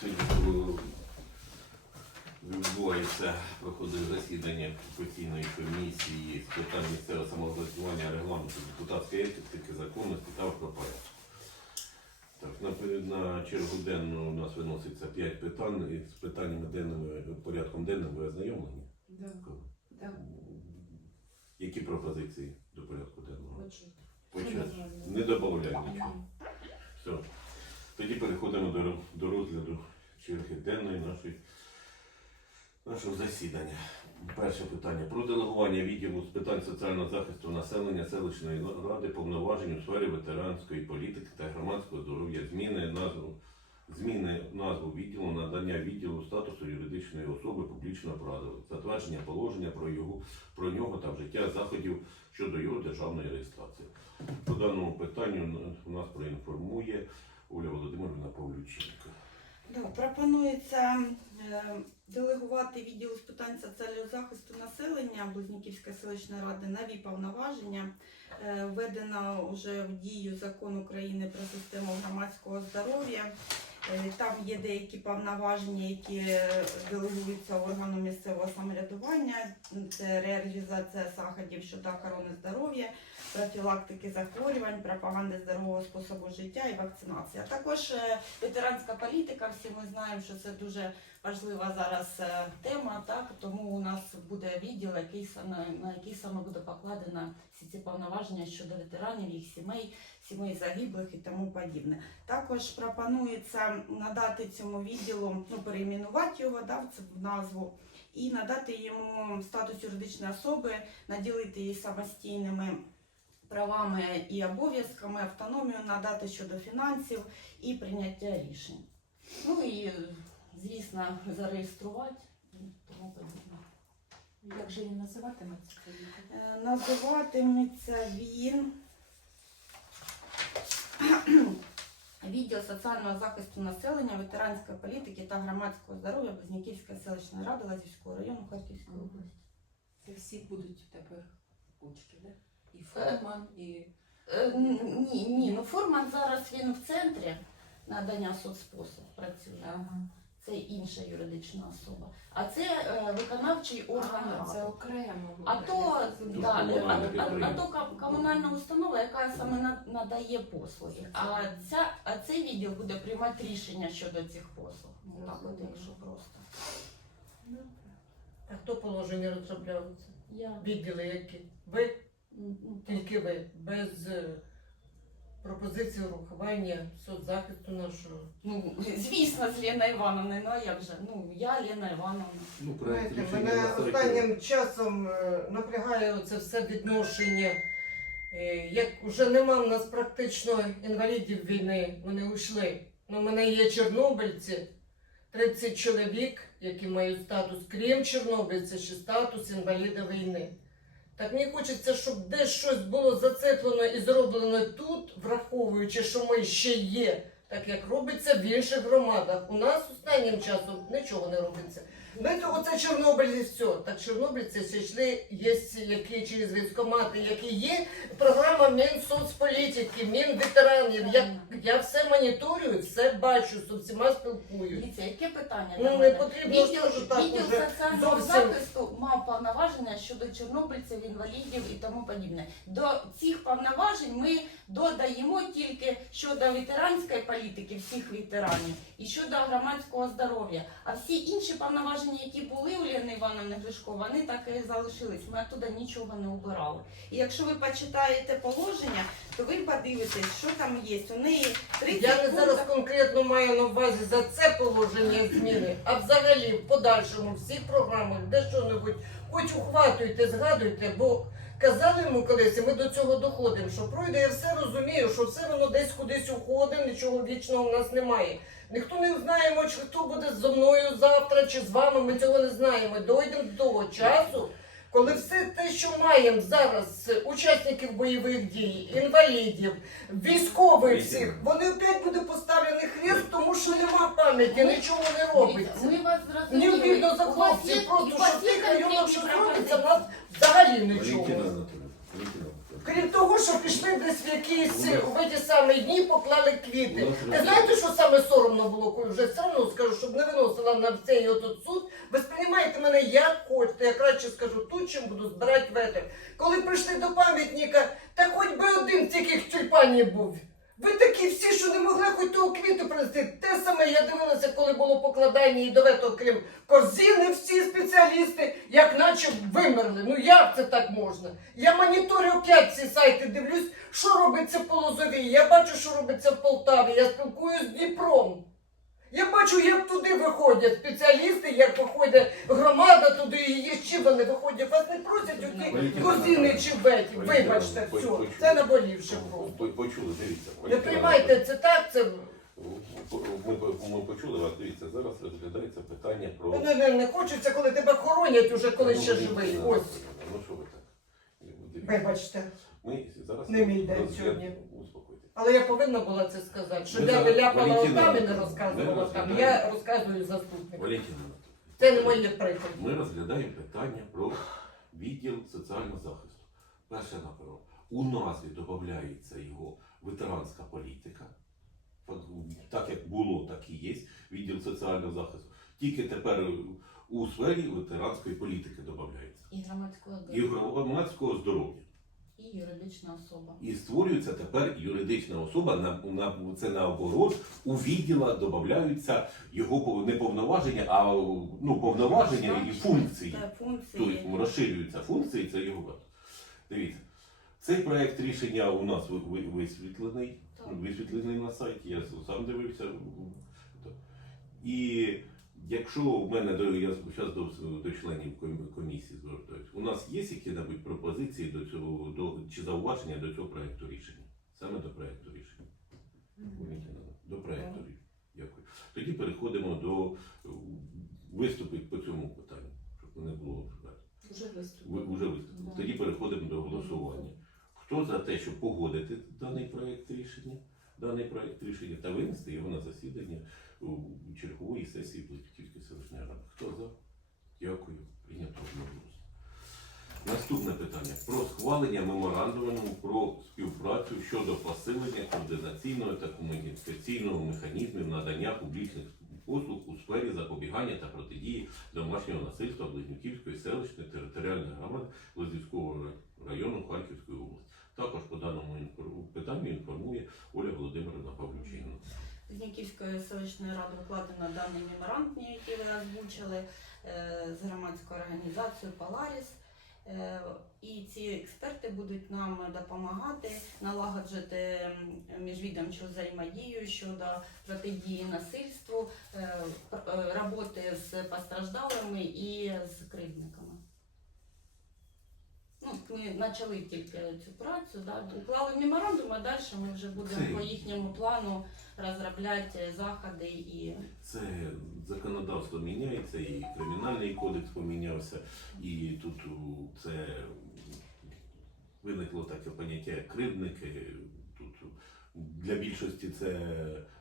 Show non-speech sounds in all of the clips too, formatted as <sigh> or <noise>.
Сьогодні відбувається проходить засідання постійної комісії з питань місцевого самоврядування регламенту депутатської етики, законності та правопорядку. Так, на, на чергу денну у нас виноситься 5 питань і з питаннями денними порядком денним ви ознайомлені? Да, да, Які пропозиції до порядку денного? Почати. Не додаємо нічого. Все. Тоді переходимо до, до розгляду черги денної нашої, нашого засідання. Перше питання. Про делегування відділу з питань соціального захисту населення селищної ради повноважень у сфері ветеранської політики та громадського здоров'я, зміни назву, зміни назву відділу, надання відділу статусу юридичної особи публічного права, затвердження положення про його про нього та вжиття заходів щодо його державної реєстрації. По даному питанню нас проінформує Оля Володимирівна Павлюченко. Да, пропонується е, делегувати відділу з питань соціального захисту населення Близнюківської селищної ради нові повноваження. Е, Введено вже в дію закон України про систему громадського здоров'я. Е, Там є деякі повноваження, які е, делегуються органу місцевого самоврядування. Це реалізація заходів щодо охорони здоров'я, профілактики захворювань, пропаганди здорового способу життя і вакцинація. Також е, ветеранська політика. Всі ми знаємо, що це дуже важлива зараз е, тема. Так тому у нас буде відділ, який на який саме буде покладено всі ці повноваження щодо ветеранів, їх сімей, сімей загиблих і тому подібне. Також пропонується надати цьому відділу, ну перейменувати його, да, в назву. І надати йому статус юридичної особи, наділити її самостійними правами і обов'язками, автономію надати щодо фінансів і прийняття рішень. Ну і, звісно, зареєструвати і тому подібне. Як же він називатиметься? Е, Називатиметься він <clears throat> Відділ соціального захисту населення, ветеранської політики та громадського здоров'я Близнюківської селищної ради Лазівського району Харківської області. Це всі будуть тепер кучки, да? І Фордман, і Е, н- Ні, ні, ну Фурман зараз він в центрі надання соцпослуг працює. ага. Це інша юридична особа. А це е, виконавчий орган Ага, це окремо. А то, Ну, да, а, комунальне а, а то ком- комунальна установа, яка саме на- надає послуги. А, ця, а цей відділ буде приймати рішення щодо цих послуг. Ну, так от, якщо просто. А хто положення розробляв це? Я Відділи які? Ви? м, м, Тільки ви. Без е, пропозиції урахування соцзахисту нашого. ну, звісно, з Леною Івановною, ну а як же? Ну, я Лена Івановна. Ну, проект Знаєте, рішення мене на останнім часом е, напрягає це все відношення. Е, Як вже нема в нас практично інвалідів війни, вони ушли. Ну, у мене є чорнобильці, 30 чоловік, які мають статус, крім чорнобильця, ще статус інваліда війни. Так мені хочеться, щоб десь щось було зацеплено і зроблено тут, враховуючи, що ми ще є, так як робиться в інших громадах. У нас останнім часом нічого не робиться. Ми то оце Чорнобиль і все. Так чорнобильці ще йшли, є які через військомати, які є програма Мінсоцполітики, Мінветеранів. Я, я все моніторю, все бачу, з всіма спілкуюсь. Дивіться, яке питання? Ну не мене? потрібно Відділ, так відділ уже соціального зовсім. захисту мав повноваження щодо чорнобильців, інвалідів і тому подібне. До цих повноважень ми додаємо тільки щодо ветеранської політики, всіх ветеранів, і щодо громадського здоров'я. А всі інші повноваження, які були у Лени Івановни Гришко, вони так і залишились. Ми оттуда нічого не убирали. І якщо ви почитаєте положення, то ви подивитесь, що там є. У неї 30 Я не пунктів. зараз конкретно маю на увазі за це положення зміни, а взагалі в подальшому всіх програмах, де що-небудь, хоч ухватуйте, згадуйте, бо казали йому колись, і ми до цього доходимо, що пройде, я все розумію, що все воно десь кудись уходить, нічого вічного в нас немає. Ніхто не знаємо, чи хто буде зі мною завтра чи з вами, ми цього не знаємо. Дойдемо до того часу, коли все те, що маємо зараз, е, учасників бойових дій, інвалідів, військових всіх, вони опять буде поставлений хрест, тому що нема пам'яті, Ми- нічого не робиться. Ми вас Не зрозуміли. обідно за У вас хлопців, у просто вас що в тих районах, що конкретні зробиться, в нас взагалі Валентина нічого. Анатолійовна, Валентина Від того, що пішли десь в якісь Ну, в ті самі дні, поклали квіти. Ну, Ви знаєте, що саме соромно було, коли вже все одно скажу, щоб не виносила на цей отут суд. Ви сприймаєте мене як хочете, я краще скажу тут, чим буду збирати ветер. Коли прийшли до пам'ятника, та хоч би один з яких тюльпанів був. Такі всі, що не могли хоч того квіту принести. Те саме я дивилася, коли було покладання і довето крім корзини, всі спеціалісти, як наче вимерли. Ну як це так можна? Я моніторю опять ці сайти, дивлюсь, що робиться по Лозовій. Я бачу, що робиться в Полтаві. Я спілкуюсь з Дніпром. Я бачу, як туди виходять спеціалісти, як виходить громада туди, і ще вони виходять. Вас не просять оті Валентина корзини чи беті. Вибачте, все. Це наболівше просто. Почули, дивіться. Не приймайте це так, це Ми, ми почули вас, дивіться, зараз розглядається питання про... не, не, не хочеться, коли тебе хоронять уже, коли Ну, ще живий. Ось. Ну що ви так? Дивіться. Вибачте. Ми зараз Не мій день розгляд- сьогодні. Але я повинна була це сказати, що я зараз- виляпала Валентина, не розказувала там. Я розказую заступнику. Валентина Це не моє приклад. Ми розглядаємо питання про відділ соціального захисту. Перше напевно, у назві додається його ветеранська політика. Так як було, так і є відділ соціального захисту. Тільки тепер у сфері ветеранської політики додається. І громадського І громадського здоров'я. І юридична особа. І створюється тепер юридична особа, на, на, це наоборот, у відділа додаються його не повноваження, а ну, повноваження і функції. Та функції. Тобто розширюються функції, це його. Дивіться, цей проект рішення у нас ви- ви- висвітлений, Так. висвітлений на сайті, я сам дивився. І якщо в мене до я зараз до, до членів комісії звертаюся, у нас є які-небудь пропозиції до цього до чи зауваження до цього проекту рішення? Саме до проекту рішення. До проекту рішення. Дякую. Тоді переходимо до е, виступів по цьому питанню, щоб не було. Вже виступ. Ви вже виступили. Тоді переходимо до голосування. Хто за те, щоб погодити даний проект рішення, даний проект рішення та винести його на засідання у чергової сесії Близьківської селищної ради? Хто за? Дякую. Прийнято одноголосно. Наступне питання про схвалення меморандуму про співпрацю щодо посилення координаційного та комунікаційного механізмів надання публічних послуг у сфері запобігання та протидії домашнього насильства Близнюківської селищної територіальної громади Лозівського району Харківської області. Також по даному питанню інформує Оля Володимирівна Павлючина. З Ніківської селищної ради укладено даний меморандум, який ви озвучили е, з громадською організацією Polaris. Е, І ці експерти будуть нам допомагати налагоджити м, міжвідомчу взаємодію щодо протидії насильству, е, роботи з постраждалими і з кривдниками. Ну, ми почали тільки цю працю, да, уклали меморандум, а далі ми вже будемо Це- по їхньому плану розробляти заходи і Це законодавство міняється, і кримінальний кодекс помінявся, і тут у, це виникло таке поняття як кривдники. Тут для більшості це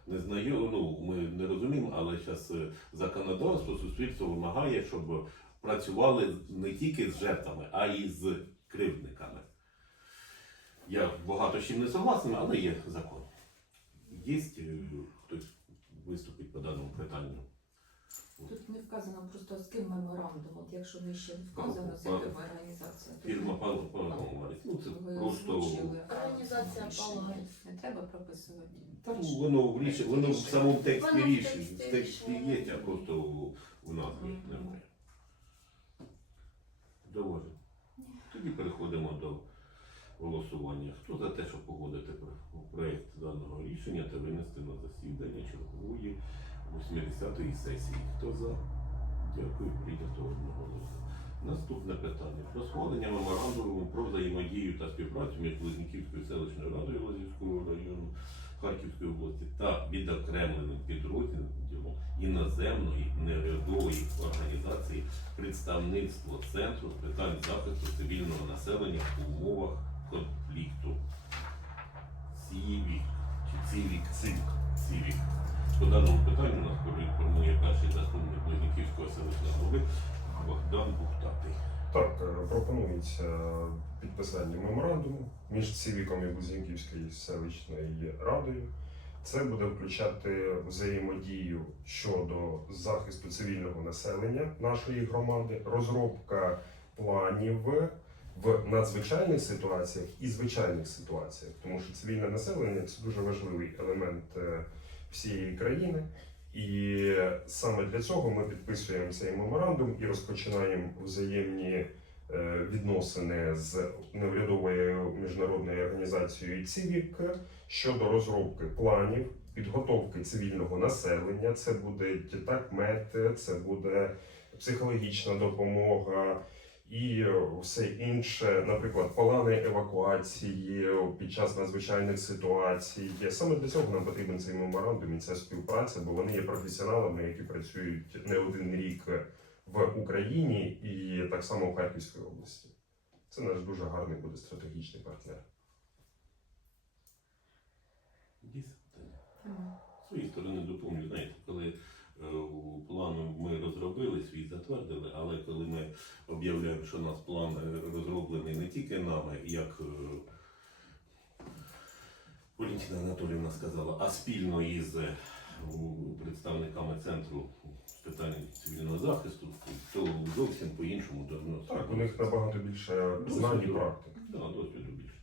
не знайомо, ну ми не розуміємо, але зараз законодавство, суспільство вимагає, щоб працювали не тільки з жертвами, а й з кривдниками. Я багато чим не согласен, але є закон. Є е, хтось виступить по даному питанню. Тут не вказано просто з ким меморандум. От якщо ми ще вказано, з якими організаціями. Фірма Павло Павло говорить. Ну це Ви просто озвучили. Організація Рішення. Не треба прописувати. Та, ну, воно в ріші, воно в самому тексті Воно в рішення. тексті В тексті рішення. є, а просто у, у назві немає. Доволі. Тоді переходимо до голосування. Хто за те, щоб погодити про- проект даного рішення та винести на засідання чергової 80-ї сесії? Хто за? Дякую, прийнято одноголосно. Наступне питання. Про схвалення меморандуму про взаємодію та співпрацю між Близнюківською селищною радою Лозівського району Харківської області та відокремленим підрозділом іноземної неурядової організації представництво Центру питань захисту цивільного населення в умовах конфлікту. ЦІВІК чи ЦІВІК ЦИВІК. ЦІВІК. По даному питанню нас проінформує перший заступник Близнюківського селищного голови Богдан Бухтатий. Так, е, пропонується підписання меморандуму між Цивіком і Близнюківською селищною радою. Це буде включати взаємодію щодо захисту цивільного населення нашої громади, розробка планів в надзвичайних ситуаціях і звичайних ситуаціях, тому що цивільне населення це дуже важливий елемент е, всієї країни. І саме для цього ми підписуємо цей меморандум і розпочинаємо взаємні е, відносини з неурядовою міжнародною організацією ЦІВІК щодо розробки планів, підготовки цивільного населення. Це буде так-мед, це буде психологічна допомога. І все інше, наприклад, плани евакуації під час надзвичайних ситуацій. Саме для цього нам потрібен цей меморандум і ця співпраця, бо вони є професіоналами, які працюють не один рік в Україні і так само в Харківській області. Це наш дуже гарний буде стратегічний партнер. Є питання? Сторони доповню, знаєте, коли плану ми розробили свій, затвердили, але коли ми об'являємо, що у нас план е, розроблений не тільки нами, як е, Валентина Анатоліївна сказала, а спільно із е, представниками центру питань цивільного захисту, то зовсім по-іншому давно. Так, у них набагато більше знань і практики. Да, досвіду більше.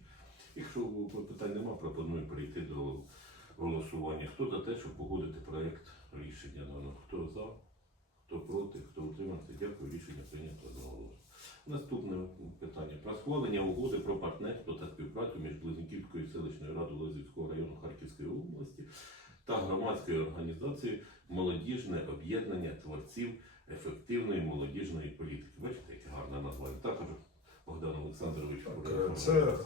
Якщо питань нема, пропоную перейти до голосування. Хто за те, щоб погодити проект рішення дано? Хто за, хто проти, хто утримався? Дякую, рішення прийнято одноголосно. Наступне питання. Про схвалення угоди про партнерство та співпрацю між Близнюківською селищною радою Лозівського району Харківської області та громадською організацією Молодіжне об'єднання творців ефективної молодіжної політики. Бачите, яке гарне названня. Також Богдан Олександрович. Е, це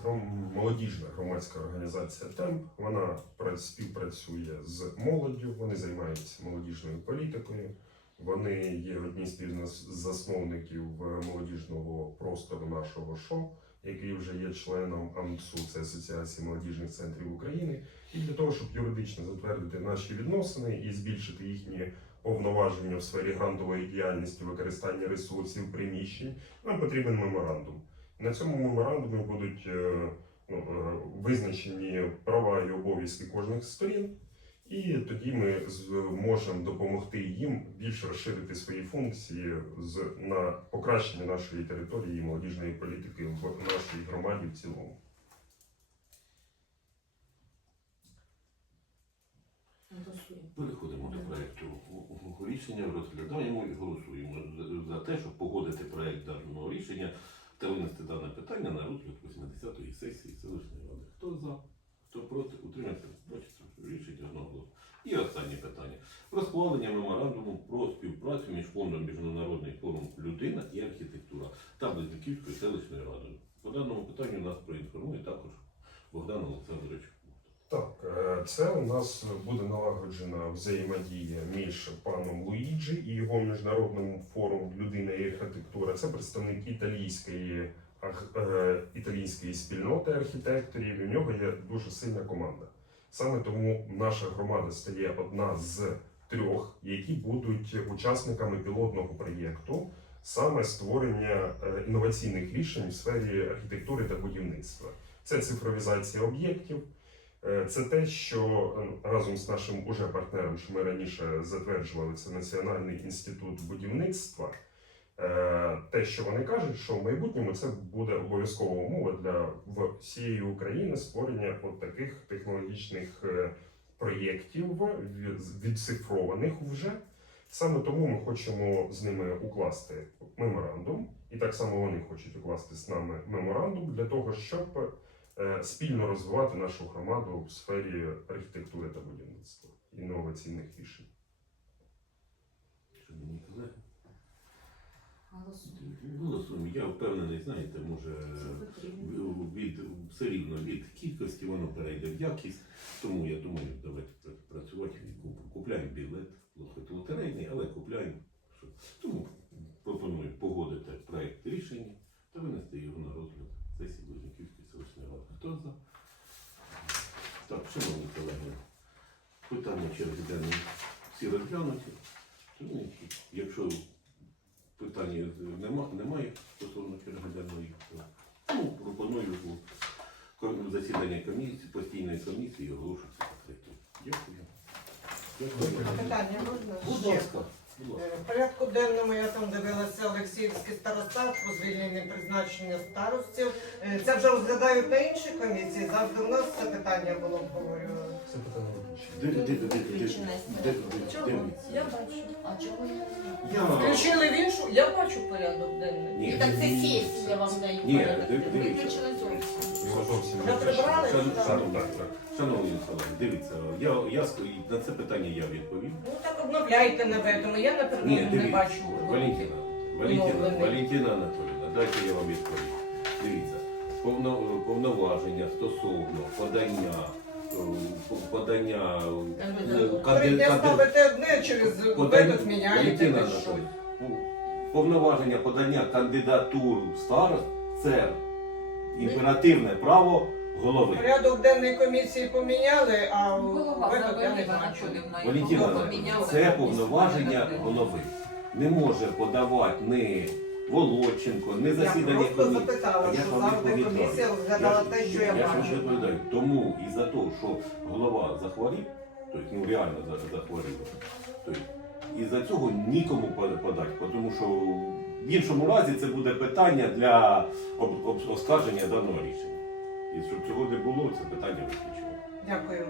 молодіжна громадська організація ТЕМП. Вона пра- співпрацює з молоддю, вони займаються молодіжною політикою. Вони є одні з співзасновників е, молодіжного простору нашого шоу, який вже є членом АМЦУ, це Асоціації молодіжних центрів України. І для того, щоб юридично затвердити наші відносини і збільшити їхні повноваження в сфері грантової діяльності, використання ресурсів, приміщень, нам потрібен меморандум. На цьому меморандумі будуть е, ну, е, визначені права і обов'язки кожних сторін, і тоді ми зможемо допомогти їм більше розширити свої функції з на покращення нашої території і молодіжної політики в нашій громаді в цілому. Голосуємо. Переходимо до проекту рішення, розглядаємо і голосуємо за- те, щоб погодити проект даного рішення та винести дане питання на розгляд 80-ї сесії селищної ради. Хто за, хто проти, утримався, бачите, рішення одного. І останнє питання. Про схвалення меморандуму про співпрацю між фондом Міжнародний форум людина і архітектура та Близнюківською селищною радою. По даному питанню нас проінформує також Богдан Олександрович. Так, е, це у нас буде налагоджена взаємодія між паном Луїджі і його міжнародним форумом людина і архітектура. Це представник італійської е, італійської спільноти архітекторів. І в нього є дуже сильна команда. Саме тому наша громада стає одна з трьох, які будуть учасниками пілотного проєкту, саме створення е, інноваційних рішень в сфері архітектури та будівництва. Це цифровізація об'єктів. Е, Це те, що е, разом з нашим уже партнером, що ми раніше затверджували, це Національний інститут будівництва. Е, Те, що вони кажуть, що в майбутньому це буде обов'язкова умова для всієї України створення от таких технологічних проєктів, від- відцифрованих вже. Саме тому ми хочемо з ними укласти меморандум, і так само вони хочуть укласти з нами меморандум для того, щоб спільно розвивати нашу громаду в сфері архітектури та будівництва інноваційних рішень. Шановні колеги, Голосуємо. Голосуємо. Я впевнений, знаєте, може від все рівно від кількості воно перейде в якість. Тому я думаю, давайте працювати. Купляємо білет, слухайте, лотерейний, але купляємо. Тому пропоную погодити проект рішення та винести його на розгляд сесії Близнюківської селищної ради. Хто за? Так, шановні колеги, питання черги денної всі розглянуті. Тому, якщо питання нема, немає стосовно черги денної. Ну, пропоную засідання комісії, постійної комісії оголошувати закритим. Дякую. Дякую. Питання можна? Будь Ще. ласка, будь ласка. Е, В порядку денному я там дивилася Олексіївський старостат про звільнення призначення старостів. Е, Це вже розглядають на іншій комісії. Завжди у нас це питання було обговорювано. Це питання виключення. Диви- диви- диви- диви- диви- диви- Я бачу. А чого я? Я... Включили в іншу, я бачу порядок денний. Ні, Так це сесія вам дає. Ні, порядок. див- дивіться. Виключили зовсім. Вже прибрали? вирішено. Так, Так, так, так. Шановні Миколаїв, дивіться, я, я ск- на це питання я відповім. Ну так обновляйте на тому. Я Ні, наприклад не дивіться, бачу. Валентина, Валентина, Оновлений. Валентина Анатолійовна, дайте я вам відповім. Дивіться, повно, повноваження стосовно подання, подання е, канди- Перед канди- ставите одне через тут міняєте. Валентина те, що. Повноваження подання кандидатур в старост це імперативне право голови. Порядок денний комісії поміняли, а Голова я не бачу. Анатолівна. Валентина, Анатоліївна, поміняли, це повноваження голови. Не може подавати не Володченко, не Я засідання просто комісії. запитала, я що вам завжди відповідаю. комісія розглядала те, що я я ж вам бачу. відповідаю. Тому і за те, що голова захворів, тобто ну реально за- захворів, тобто, і за цього нікому пода- подати, тому що в іншому разі це буде питання для об- об- оскарження даного рішення. І щоб цього не було, це питання виключено. Дякую.